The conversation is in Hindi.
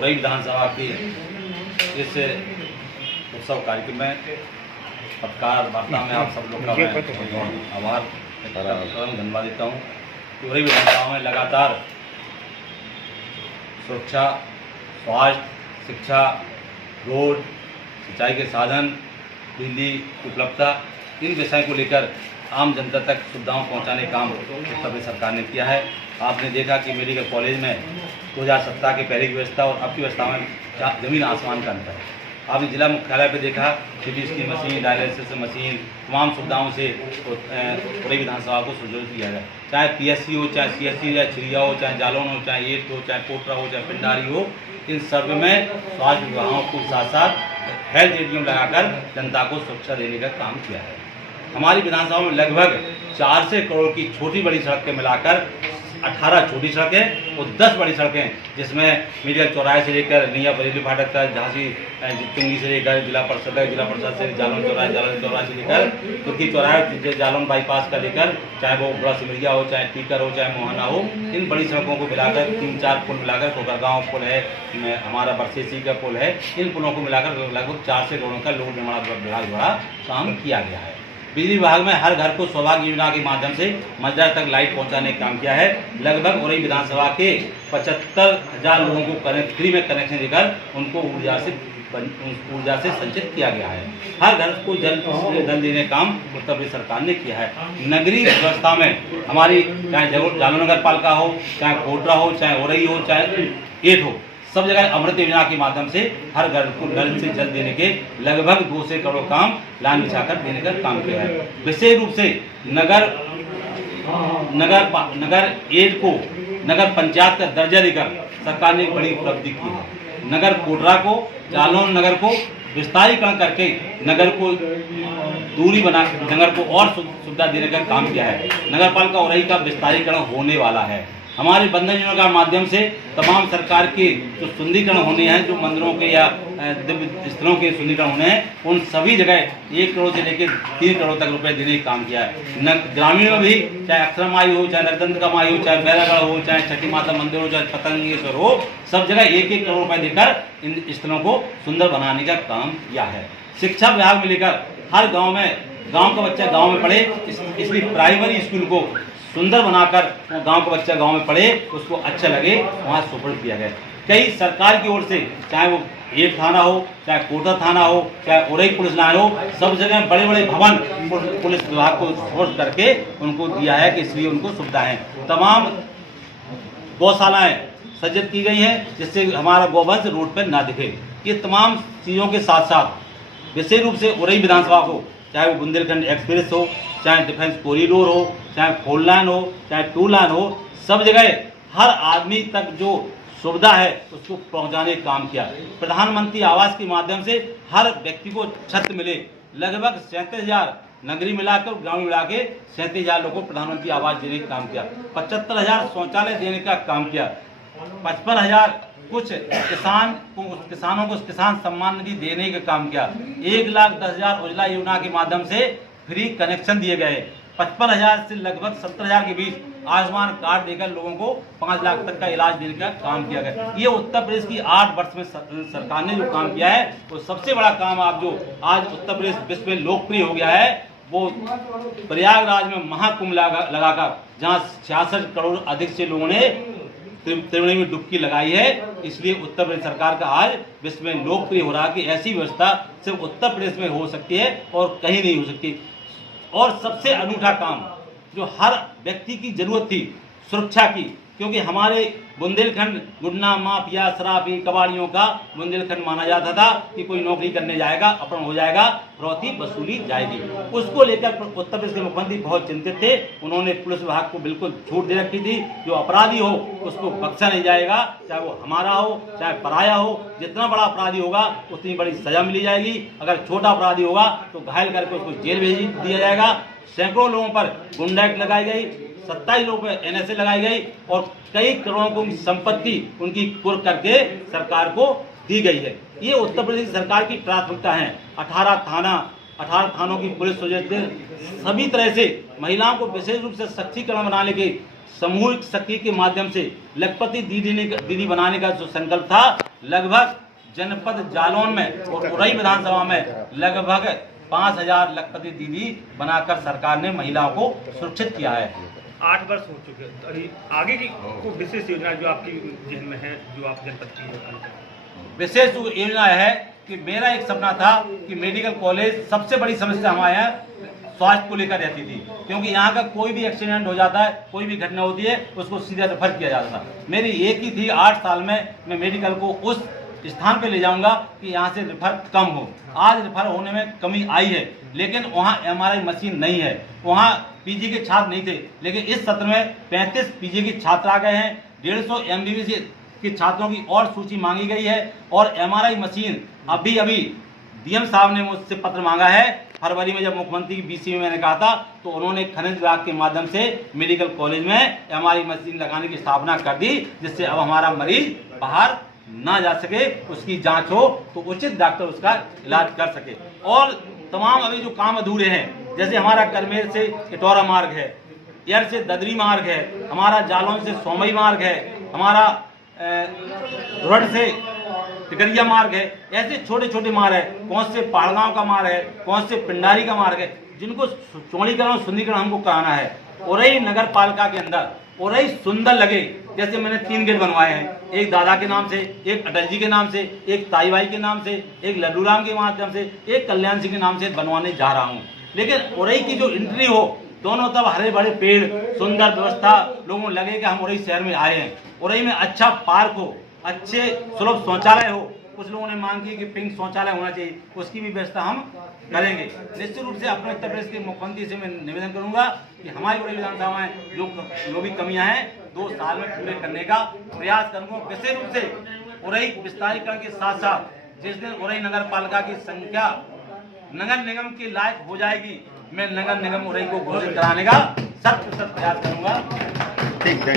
उरई विधानसभा की इस उत्सव कार्यक्रम में पत्रकार वार्ता में आप सब लोग का मैं आभार धन्यवाद देता हूँ कि उरई विधानसभा में लगातार सुरक्षा, स्वास्थ्य, शिक्षा, रोड, सिंचाई के साधन, बिजली उपलब्धता, इन विषयों को लेकर आम जनता तक सुविधाओं पहुंचाने का काम उत्तर प्रदेश सरकार ने किया है। आपने देखा कि मेडिकल कॉलेज में 2017 की पहले की व्यवस्था और अब की व्यवस्था में जमीन आसमान का अंतर है। आपने जिला मुख्यालय पे देखा CT scan machine, dialysis machine, तमाम सुविधाओं से उरई विधानसभा को सुदृढ़ किया गया। चाहे पीएससी हो, चाहे सीएससी, चाहे छिड़िया हो, चाहे जालौन हो, चाहे एट हो, चाहे कोटरा हो, चाहे पिंडारी हो, इन सब में स्वास्थ्य विभागों को साथ साथ हेल्थ एडीएम लगाकर जनता को सुरक्षा देने का काम किया है। हमारी विधानसभा में लगभग 400 करोड़ की छोटी बड़ी सड़कें मिलाकर 18 छोटी सड़कें और 10 बड़ी सड़कें, जिसमें मेडिकल चौराहे से लेकर नैया बरेली फाटक तक, झांसी चुंगी से लेकर जिला परिषद से जालौन चौराहे से लेकर तुर्की चौराहे, जालौन बाईपास का लेकर, चाहे वो बड़ा सिमरिया हो, चाहे टीकर हो, चाहे मोहना हो, इन बड़ी सड़कों को मिलाकर 3-4 पुल मिलाकर, कोकरगांव पुल है, हमारा बरसेसी का पुल है, इन पुलों को मिलाकर लगभग 400 करोड़ का लोक निर्माण विभाग द्वारा काम किया गया है। बिजली विभाग में हर घर को सौभाग्य योजना के माध्यम से मजदूर तक लाइट पहुंचाने का काम किया है। लगभग उरई विधानसभा के 75,000 लोगों को फ्री में कनेक्शन देकर उनको ऊर्जा से संचित किया गया है। हर घर को जल देने का काम उत्तर प्रदेश सरकार ने किया है। नगरीय व्यवस्था में हमारी चाहे जालौन नगर पालिका हो, चाहे कोटरा हो, चाहे उरई हो, चाहे एट हो, सब जगह अमृत योजना के माध्यम से हर घर को नल से जल देने के लगभग 200 करोड़ काम लाइन बिछाकर देने का काम किया है। विशेष रूप से नगर एड को नगर पंचायत का दर्जा देकर सरकार ने एक बड़ी उपलब्धि की है। नगर कोटरा को, जालौन नगर को विस्तारीकरण करके नगर को दूरी बना नगर को और सुविधा देने का काम किया है। नगर पालिका उरई का विस्तारीकरण होने वाला है। हमारे बंधन योजना के माध्यम से तमाम सरकार के जो सुंदरीकरण होने हैं, जो मंदिरों के या दिव्य स्थलों के सुंदरीकरण होने हैं, उन सभी जगह 1 करोड़ से लेकर 3 करोड़ तक रुपए देने का काम किया है। ग्रामीण में भी चाहे अक्षर माई हो, चाहे नरदंत का माई हो, चाहे बैरागढ़ हो, चाहे छठी माता मंदिर हो, चाहे पतंगेश्वर हो, सब जगह 1-1 करोड़ रुपए देकर इन स्थलों को सुंदर बनाने का काम किया है। शिक्षा विभाग में लेकर हर गाँव में गाँव का बच्चा गाँव में पढ़े, इसलिए प्राइमरी स्कूल को सुंदर बनाकर गांव का बच्चा गांव में पढ़े, उसको अच्छा लगे, वहाँ सुपुर्द किया गया। कई सरकार की ओर से, चाहे वो एट थाना हो, चाहे कोटा थाना हो, चाहे उरई पुलिस लाइन हो, सब जगह बड़े बड़े भवन पुलिस विभाग को सुपुर्द करके उनको दिया है कि इसलिए उनको सुविधा है। तमाम गौशालाएं सज्जित की गई हैं जिससे हमारा गौवंश रोड पर ना दिखे। ये तमाम चीज़ों के साथ साथ विशेष रूप से उरई विधानसभा को, चाहे वो बुंदेलखंड एक्सप्रेस हो, चाहे डिफेंस कॉरिडोर हो, चाहे 4 लाइन हो, चाहे 2 लाइन हो, सब जगह हर आदमी तक जो सुविधा है उसको पहुंचाने का काम किया। प्रधानमंत्री आवास के माध्यम से हर व्यक्ति को छत मिले। लगभग 37,000 नगरी मिलाकर ग्रामीण मिला के 37,000 लोगों को प्रधानमंत्री आवास देने का काम किया। 75,000 शौचालय देने का काम किया। 55,000 कुछ किसानों को किसान सम्मान निधि देने का काम किया। 1,10,000 उज्ज्वला योजना के माध्यम से फ्री कनेक्शन दिए गए। 55,000 से लगभग 70,000 के बीच आयुष्मान कार्ड देकर लोगों को 5 लाख तक का इलाज देने का काम किया गया। ये उत्तर प्रदेश की 8 वर्ष में सरकार ने जो काम किया है, वो सबसे बड़ा काम आप जो आज उत्तर प्रदेश विश्व में लोकप्रिय हो गया है, वो प्रयागराज में महाकुंभ लगाकर जहाँ 66 करोड़ अधिक से लोगों ने त्रिवेणी में डुबकी लगाई है। इसलिए उत्तर प्रदेश सरकार का आज विश्व में लोकप्रिय हो रहा है कि ऐसी व्यवस्था सिर्फ उत्तर प्रदेश में हो सकती है और कहीं नहीं हो सकती। और सबसे अनूठा काम जो हर व्यक्ति की जरूरत थी, सुरक्षा की, क्योंकि हमारे बुंदेलखंड गुंडा माफिया शराबी कबाड़ियों का बुंदेलखंड माना जाता था कि कोई नौकरी करने जाएगा अपहरण हो जाएगा, फिरौती वसूली जाएगी। उसको लेकर उत्तर प्रदेश के मुख्यमंत्री बहुत चिंतित थे। उन्होंने पुलिस विभाग को बिल्कुल छूट दे रखी थी। जो अपराधी हो उसको बख्शा नहीं जाएगा, चाहे वो हमारा हो चाहे पराया हो। जितना बड़ा अपराधी होगा उतनी बड़ी सजा मिली जाएगी। अगर छोटा अपराधी होगा तो घायल करके उसको जेल भेज दिया जाएगा। सैकड़ों लोगों पर गुंडा एक्ट लगाई गई, 27 लोगों पर NSA लगाई गई और कई करोड़ों की संपत्ति उनकी कुर्क करके सरकार को दी गई है। ये उत्तर प्रदेश सरकार की प्राथमिकता है। 18 थानों की पुलिस सभी तरह से महिलाओं को विशेष रूप से सशक्तिकरण बनाने के सामूहिक शक्ति के माध्यम से लखपति दीदी बनाने का जो संकल्प था, लगभग जनपद जालौन में और उरई विधानसभा में लगभग 5000 लखपति दीदी बनाकर सरकार ने महिलाओं को सुरक्षित किया है। 8 वर्ष हो चुके हैं, अभी आगे की कोई विशेष योजना जो आपकी जहन में है, जो आप जनपद की विशेष योजना है कि मेरा एक सपना था कि मेडिकल कॉलेज, सबसे बड़ी समस्या हमारे यहाँ स्वास्थ्य को लेकर रहती थी, क्योंकि यहाँ का कोई भी एक्सीडेंट हो जाता है, कोई भी घटना होती है, उसको सीधा रेफर किया जाता था। मेरी एक ही थी, 8 साल में मैं मेडिकल को उस स्थान पे ले जाऊंगा कि यहाँ से रेफर कम हो। आज रेफर होने में कमी आई है, लेकिन वहाँ MRI मशीन नहीं है, वहाँ पीजी के छात्र नहीं थे, लेकिन इस सत्र में 35 पीजी के छात्र आ गए हैं। 150 MBBS के छात्रों की और सूची मांगी गई है और MRI मशीन अभी DM साहब ने मुझसे पत्र मांगा है। फरवरी में जब मुख्यमंत्री की BC में मैंने कहा था, तो उन्होंने खनिज विभाग के माध्यम से मेडिकल कॉलेज में MRI मशीन लगाने की स्थापना कर दी, जिससे अब हमारा मरीज बाहर ना जा सके, उसकी जांच हो तो उचित डॉक्टर उसका इलाज कर सके। और तमाम अभी जो काम अधूरे हैं, जैसे हमारा करमेर से इटौरा मार्ग है, यर से ददरी मार्ग है, हमारा जालौन से सोमई मार्ग है, हमारा धुरड़ से टिकरिया मार्ग है। ऐसे छोटे छोटे मार्ग है, कौन से पहाड़गांव का मार्ग है, कौन से पिंडारी का मार्ग है, जिनको चौड़ीकरण और सुंदरीकरण हमको कराना है। उरई नगर पालिका के अंदर उरई सुंदर लगे, जैसे मैंने 3 गेट बनवाए हैं, एक दादा के नाम से, एक अटल जी के नाम से, एक ताईबाई के नाम से, एक लड्डू राम के माध्यम से, एक कल्याण सिंह के नाम से बनवाने जा रहा हूँ। लेकिन उरई की जो एंट्री हो, दोनों तरफ हरे भरे पेड़, सुंदर व्यवस्था, लोगों को लगे कि हम उरई शहर में आए हैं। उरई में अच्छा पार्क हो, अच्छे सुलभ शौचालय हो। कुछ लोगों ने मांग की कि पिंक शौचालय होना चाहिए, उसकी भी व्यवस्था हम करेंगे। निश्चित रूप से अपने उत्तर प्रदेश के मुख्यमंत्री से मैं निवेदन करूंगा कि हमारी उरई विधानसभा में जो भी कमियां हैं 2 साल में पूरे करने का प्रयास करूंगा। विशेष रूप से उरई विस्तारीकरण के साथ साथ जिस दिन उरई नगर पालिका की संख्या नगर निगम के लायक हो जाएगी, मैं नगर निगम उरई को घोषित कराने का 100% प्रयास करूंगा। ठीक है।